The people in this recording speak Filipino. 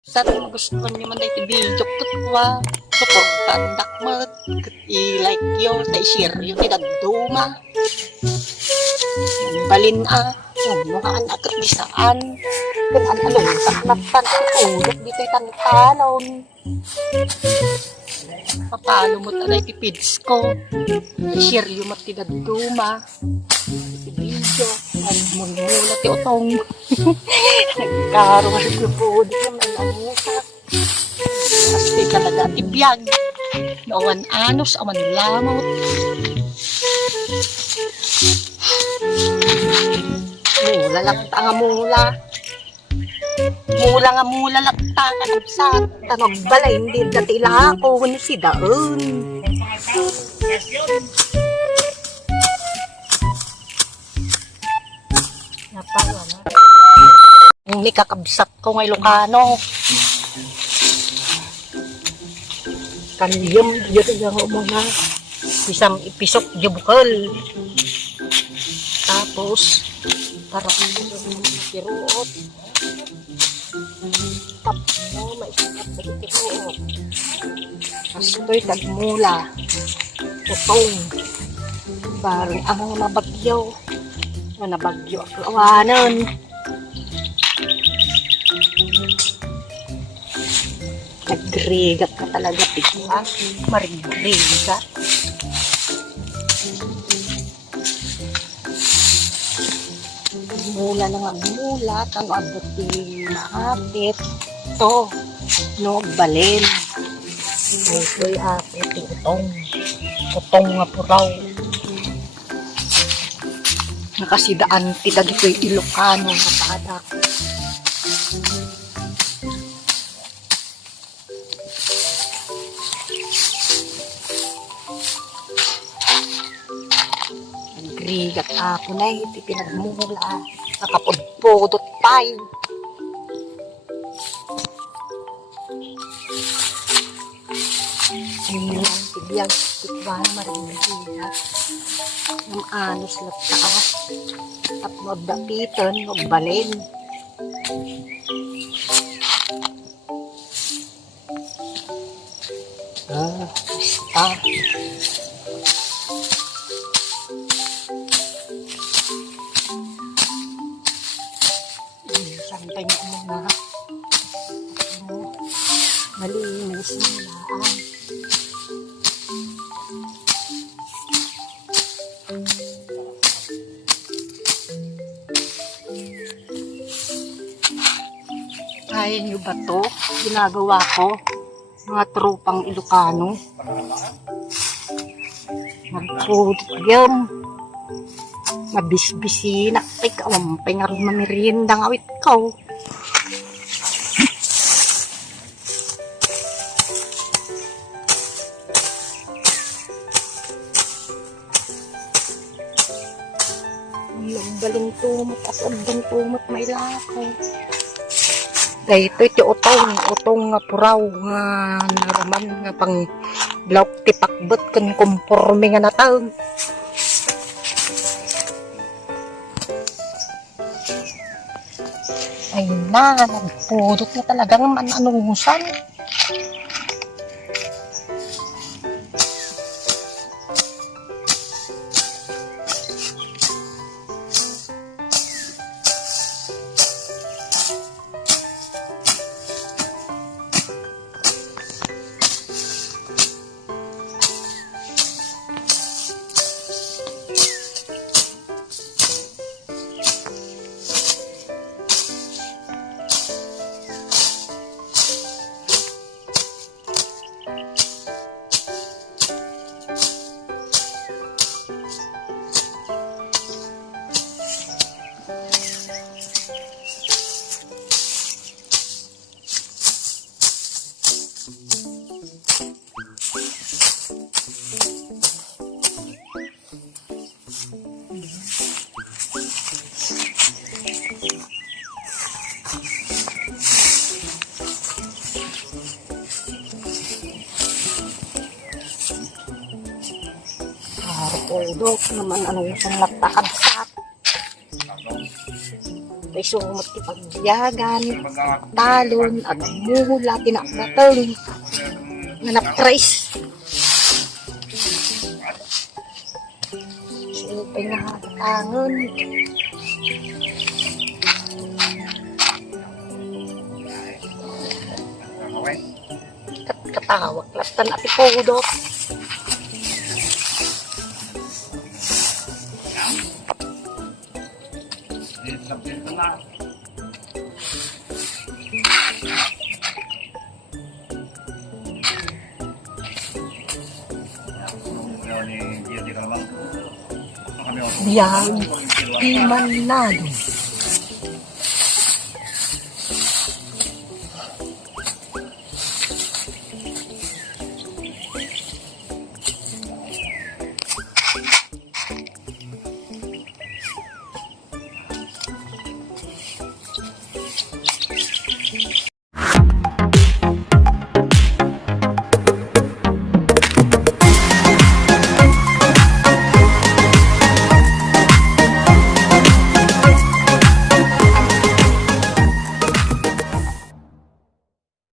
Sa magustuhan niyo man iti video ket kwa suportan dakmet ket i-like yo ta i-share yo ti dagduma. Balin muhaan aket bisaan ken along saknatan ulok dito'y tantalon. Papalo mo tanay ti pids ko. I-share yo mat ti dagduma. Ti video ay mula ti utong. Nagkaroon ko po di naman ang usak. Pasti talaga ti biyag. Nawan anos awan lamot. Mula lakta nga mula. Mula nga mula lakta ka sa tanog balay hindi dati ilako ni si daon. Napawa na. Yung nikakabsat ko ng Ilocano. Kaniyom dito yung mga isang ipisok jubukal. Tapos para kiruot. Tapos maisikap sa kiruot. Tapos ito'y tagmula. Tutong. Parang ang nabagyaw. Nabagyo ako awanan. Nagrigat ka talaga, tigwa. Marigrigat. Mula na nga mula, tano abot di maapit. Ito, no, balin. Ito'y apit, utong. Utong nga puraw. Nakasidaan kita dito'y Ilocano nga padak. Nagrigat ako na iti pinagmula. Nakapudpudot tayo. Ayun lang tibiyag. Tikbahan marimiligat. Yung anos laptaas. At magdapitan, magbalin. Basta. Santay mo mga malinis nilaan. Kaya nyo ba to? Ginagawa ko. Mga tropang Ilocano. Nagpudyan. Mabisbisi. Nakapay ka. Wampay nga rin mamirienda ng awit ko. Baling tumot at abang tumot may lako. Dahito iti utong nga puraw nga naraman nga pang blok tipakbot kan kumporme nga natang. Ayun na, nagpudot na talagang mananusan. Udok naman ano yung laktakad sa May sumot ipagyagan, talon, agmula, tinakbatong, nanapres. Supay nga hatangon. Katawag latan at ipodot. Biyang imanado.